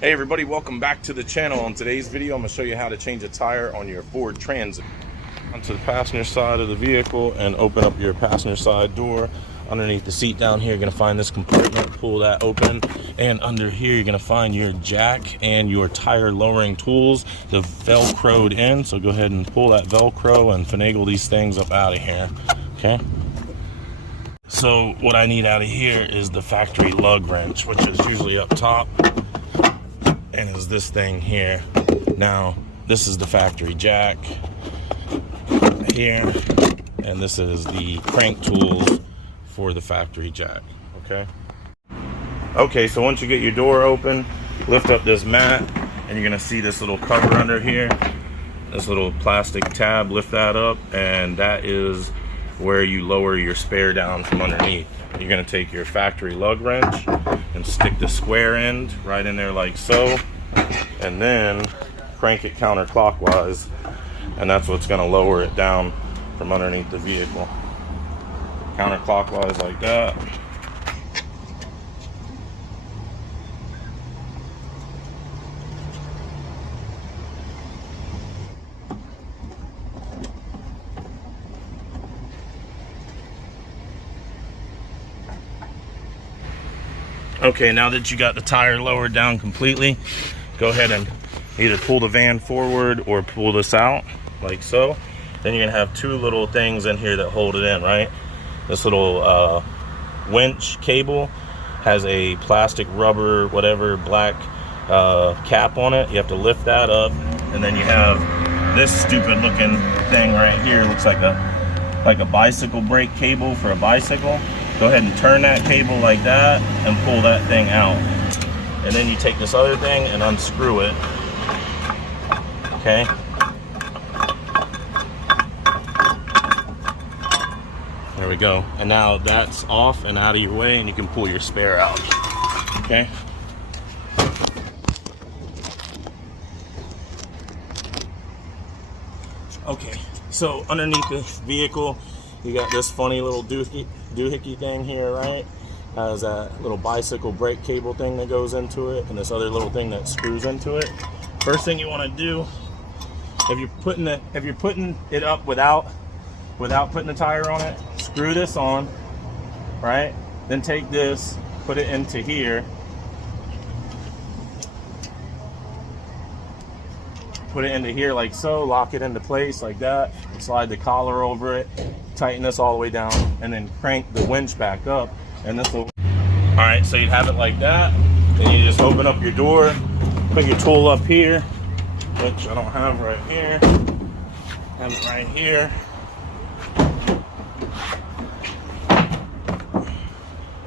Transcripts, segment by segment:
Hey everybody, welcome back to the channel. On today's video, I'm going to show you how to change a tire on your Ford Transit. Onto the passenger side of the vehicle and open up your passenger side door. Underneath the seat down here, you're going to find this compartment. Pull that open, and under here you're going to find your jack and your tire lowering tools. The velcroed in, so go ahead and pull that velcro and finagle these things up out of here. Okay, so what I need out of here is the factory lug wrench, which is usually up top, and is this thing here. Now this is the factory jack here, and this is the crank tools for the factory jack. Okay, so once you get your door open, lift up this mat, and you're gonna see this little cover under here, this little plastic tab. Lift that up, and that is where you lower your spare down from underneath. You're gonna take your factory lug wrench and stick the square end right in there like so, and then crank it counterclockwise, and that's what's going to lower it down from underneath the vehicle. Counterclockwise like that. Okay, now that you got the tire lowered down completely, go ahead and either pull the van forward or pull this out like so. Then you're gonna have two little things in here that hold it in, right? This little winch cable has a plastic, rubber, whatever, black cap on it. You have to lift that up, and then you have this stupid looking thing right here. Looks like a bicycle brake cable for a bicycle. Go ahead and turn that cable like that and pull that thing out. And then you take this other thing and unscrew it. Okay. There we go. And now that's off and out of your way, and you can pull your spare out. Okay. Okay, so underneath the vehicle, you got this funny little doohickey thing here, right? Has that little bicycle brake cable thing that goes into it, and this other little thing that screws into it. First thing you want to do, if you're putting it up without putting the tire on it, screw this on, right? Then take this, put it into here. Put it into here like so, lock it into place like that, slide the collar over it, tighten this all the way down, and then crank the winch back up, and this will... All right, so you'd have it like that. Then you just open up your door, put your tool up here, which I don't have right here. Have it right here.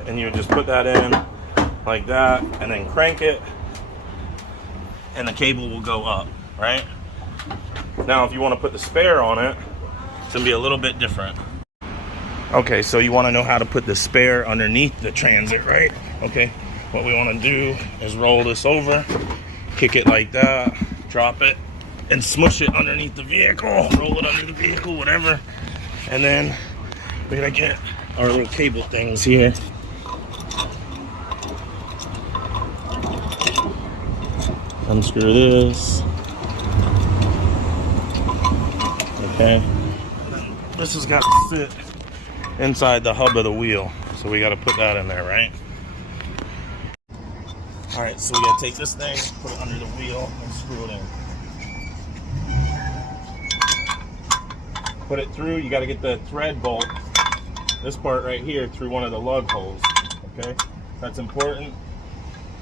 And you just put that in like that, and then crank it, and the cable will go up, right? Now, if you want to put the spare on it, it's gonna be a little bit different. Okay, so you want to know how to put the spare underneath the Transit, right? Okay, what we want to do is roll this over, kick it like that, drop it, and smush it underneath the vehicle. Roll it under the vehicle, whatever. And then we're gonna get our little cable things here. Unscrew this. Okay. This has got to fit inside the hub of the wheel, so we got to put that in there, right? All right, so we got to take this thing, put it under the wheel, and screw it in. Put it through. You got to get the thread bolt, this part right here, through one of the lug holes. Okay, that's important.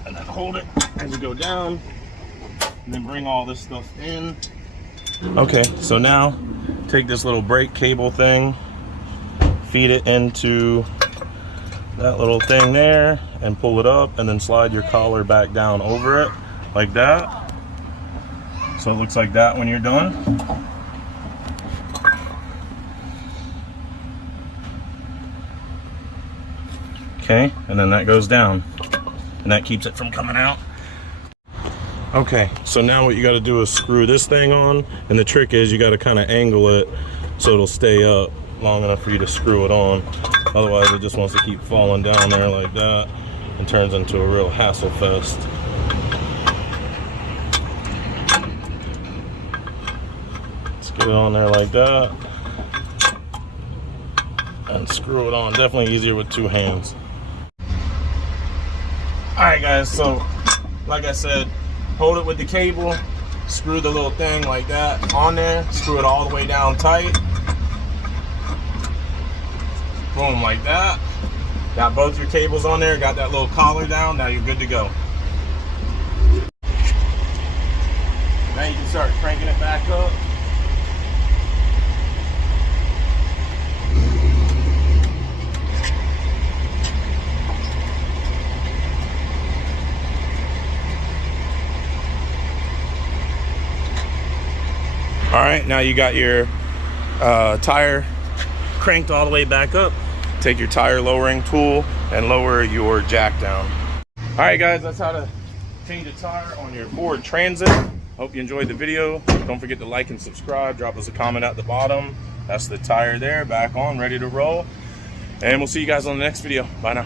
And then hold it as you go down, and then bring all this stuff in. Okay, so now take this little brake cable thing, feed it into that little thing there, and pull it up, and then slide your collar back down over it like that. So it looks like that when you're done. Okay, and then that goes down, and that keeps it from coming out. Okay, so now what you got to do is screw this thing on, and the trick is you got to kind of angle it so it'll stay up long enough for you to screw it on. Otherwise it just wants to keep falling down there like that and turns into a real hassle fest. get it on there like that. And screw it on. Definitely easier with two hands. Alright guys, so like I said, hold it with the cable, screw the little thing like that on there, screw it all the way down tight. Boom, like that. Got both your cables on there, got that little collar down, now you're good to go. Now you can start cranking it back up. All right, now you got your tire cranked all the way back up. Take your tire lowering tool and lower your jack down. All right guys, that's how to change a tire on your Ford Transit. Hope you enjoyed the video. Don't forget to like and subscribe. Drop us a comment at the bottom. That's the tire there, back on, ready to roll. And we'll see you guys on the next video. Bye now.